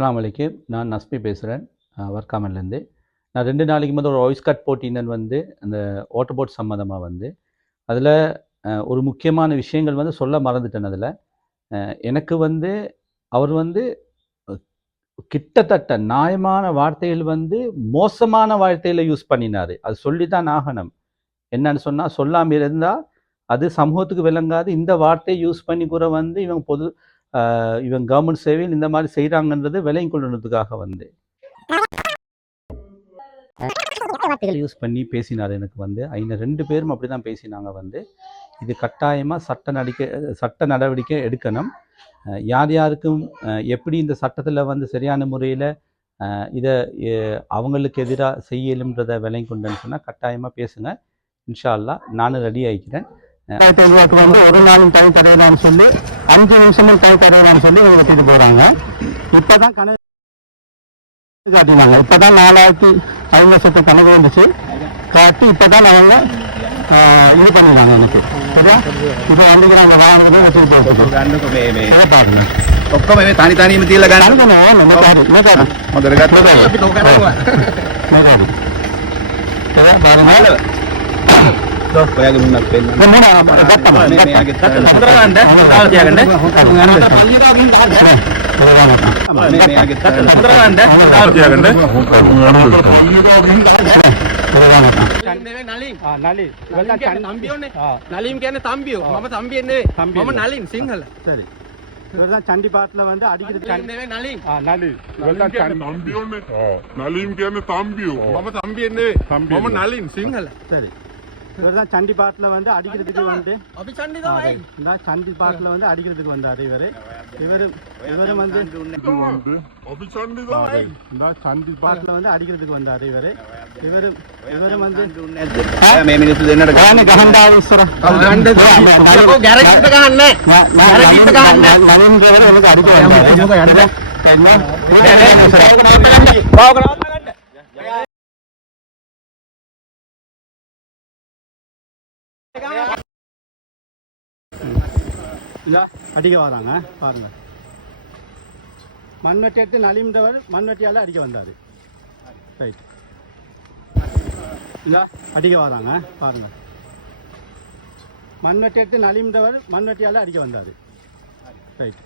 அஸ்லாம் அலைக்கும். நான் நஸ்மி பேசுகிறேன் வர்க்காமன்லேருந்து நான் ரெண்டு நாளைக்கு முதல் ஒரு வாய்ஸ் கட் போட்டிருந்தேன் வந்து அந்த வாட்டர் போட் சம்மந்தமாக வந்து. அதில் ஒரு முக்கியமான விஷயங்கள் வந்து சொல்ல மறந்துட்டேன் அதில். எனக்கு வந்து அவர் வந்து கிட்டத்தட்ட நியாயமான வார்த்தைகள் வந்து மோசமான வார்த்தையில் யூஸ் பண்ணினார். அது சொல்லி தான் ஆகணும். என்னன்னு சொன்னால் சொல்லாமல் இருந்தால் அது சமூகத்துக்கு விளங்காது. இந்த வார்த்தையை யூஸ் பண்ணி கூட வந்து இவங்க பொது இவங்க கவர்மெண்ட் சேவையில் இந்த மாதிரி செய்கிறாங்கன்றது விலையும் கொள்ளுறதுக்காக வந்து யூஸ் பண்ணி பேசினார் எனக்கு வந்து. ஐநா ரெண்டு பேரும் அப்படி தான் பேசினாங்க வந்து. இது கட்டாயமாக சட்ட நடிக்கை சட்ட நடவடிக்கை எடுக்கணும். யார் யாருக்கும் எப்படி இந்த சட்டத்தில் வந்து சரியான முறையில் இதை அவங்களுக்கு எதிராக செய்யலும்ன்றதை விலை கொண்டுன்னு சொன்னால் கட்டாயமாக பேசுங்க. இன்ஷா அல்லாஹ் நானும் ரெடி ஆகிக்கிறேன் ஒரு நாளும் டைம் தருகிறான்னு சொல்லி அஞ்சு நிமிஷமும் தாய் தருகிறான்னு சொல்லி வச்சுட்டு போகிறாங்க இப்போ தான் கணக்கு காட்டினாங்க. இப்போ தான் நாலாயிரத்தி ஐநூறு சத்து கணக்கு வந்துச்சு. காட்டி இப்போ தான் அவங்க இது பண்ணினாங்க எனக்கு சரியா? இப்போ வந்துக்கிறாங்க வாங்கினதும் வச்சுட்டு போகிறோம் பார்க்கணும் ఒక్కమే తాని తాని తీయాలి కానీ మొదలుగా තනි තනියම තියලා ගන්න கணக்கு மெக்காடு மெக்காடு හොඳට ගත්තා අපි තෝක කරනවා மெக்காடு சரியா பாருங்க ඔයාගේ මුන්නත් පෙන්න இந்த மூணு கட்டமா මේ මෙයාගේ හොඳට ගන්න දාලා තියාගන්න මේ මෙයාගේ හොඳට ගන්න දාලා තියාගන්න නලින් ஆ நலி නලින් කියන්නේ තම්බියෝනේ ஆ නලින් කියන්නේ තම්බියෝ මම තම්බියෙන් නෙවෙයි තම්බිය මම නෙවෙයි. නලින් සිංහල சரி இவர்தான் சண்டி பாட்டில் வந்து அடிக்கிறது නලින් නෙවෙයි නලින් ஆ நலி இவர்தான் சண்டி තම්බියෝනේ නලිම් කියන්නේ තම්බියෝ මම තම්බියෙන් නෙවෙයි තම්බියෙන් මම නලින් සිංහල இவர் தான் சண்டி பாட்டில் வந்து அடிக்கிறதுக்கு வந்து இந்த சண்டி பாட்டில் வந்து அடிக்கிறதுக்கு வந்தார் இவர் இவர் இவரும் வந்து இந்த சண்டி பாட்டில் வந்து அடிக்கிறதுக்கு வந்தார் இவர் இவரும் இவரும் வந்து அடிக்க வந்தார் அடிக்க வராங்க. பாருங்க. மண்வெட்டி எடுத்து நலிந்தவர் மண்வெட்டியால் அடிக்க வந்தாரு. ரைட் இல்லை அடிக்க வராங்க. பாருங்க. மண்வெட்டி எடுத்து நலிந்தவர் மண்வெட்டியால் அடிக்க வந்தாரு. ரைட்